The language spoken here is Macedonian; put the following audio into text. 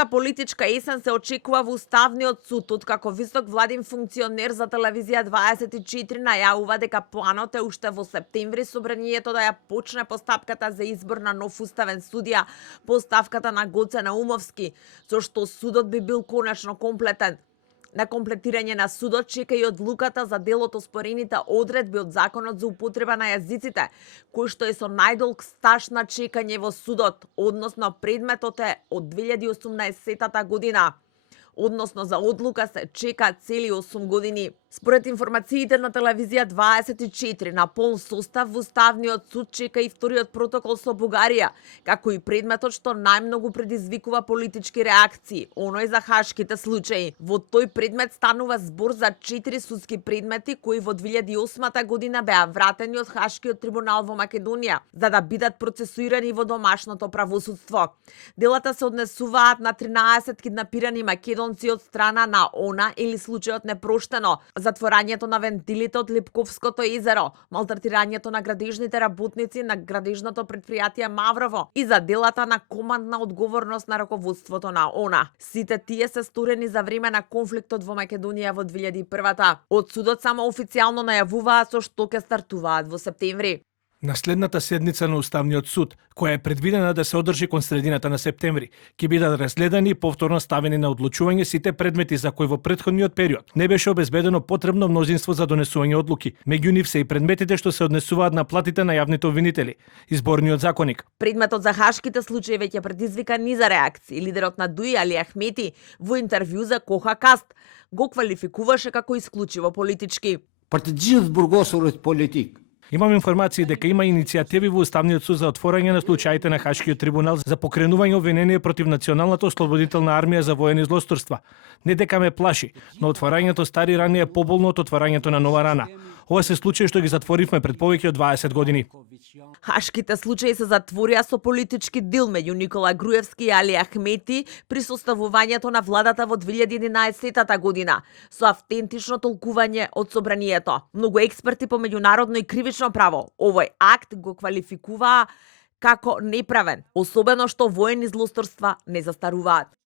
Тешка политичка есен се очекува во Уставниот суд, откако висок владин функционер за телевизија 24 најавува дека планот е уште во септември собранието да ја почне постапката за избор на нов уставен судија по оставката на Гоце Наумовски, со што судот би бил конечно комплетен. На комплетирање на судот чека и одлуката за дел од оспорените одредби од Законот за употреба на јазиците, кој што е со најдолг стаж на чекање во судот, односно предметот е од 2018 година. Односно за одлука се чека цели 8 години. Според информациите на телевизија 24, на полн состав во Уставниот суд чека и вториот протокол со Бугарија, како и предметот што најмногу предизвикува политички реакции, оној за хашките случаи. Во тој предмет станува збор за 4 судски предмети кои во 2008 година беа вратени од Хашкиот трибунал во Македонија, за да бидат процесуирани во домашното правосудство. Делата се однесуваат на 13 киднапирани македонци од страна на ОНА или случајот Непроштено, затворањето на вентилите од Липковското езеро, малтретирањето на градежните работници на градежното предпријатие Маврово и за делата на командна одговорност на раководството на ОНА. Сите тие се сторени за време на конфликтот во Македонија во 2001. Од судот само официјално најавуваат со што ќе стартуваат во септември. На следната седница на Уставниот суд, која е предвидена да се одржи кон средината на септември, ќе бидат разгледани и повторно ставени на одлучување сите предмети за кои во претходниот период не беше обезбедено потребно мнозинство за донесување одлуки. Меѓу нив се и предметите што се однесуваат на платите на јавните обвинители. Изборниот законник. Предметот за хашките случаи веќе предизвика низа реакции. Лидерот на ДУИ Али Ахмети во интервју за Коха Каст го квалификуваше како исклучиво политички. Партиджиев бургосовиот политик. Имам информации дека има иницијативи во Уставниот суд за отворање на случаите на Хашкиот трибунал за покренување обвинение против Националната ослободителна армија за воени злосторства. Не дека ме плаши, но отворањето стари рани е поболно од отворањето на нова рана. Ова се случаи што ги затворивме пред повеќе од 20 години. Хашките случаи се затворија со политички дил меѓу Никола Груевски и Али Ахмети при составувањето на владата во 2011 година, со автентично толкување од собранието. Многу експерти по меѓународно и кривично право овој акт го квалификуваа како неправен, особено што воени злосторства не застаруваат.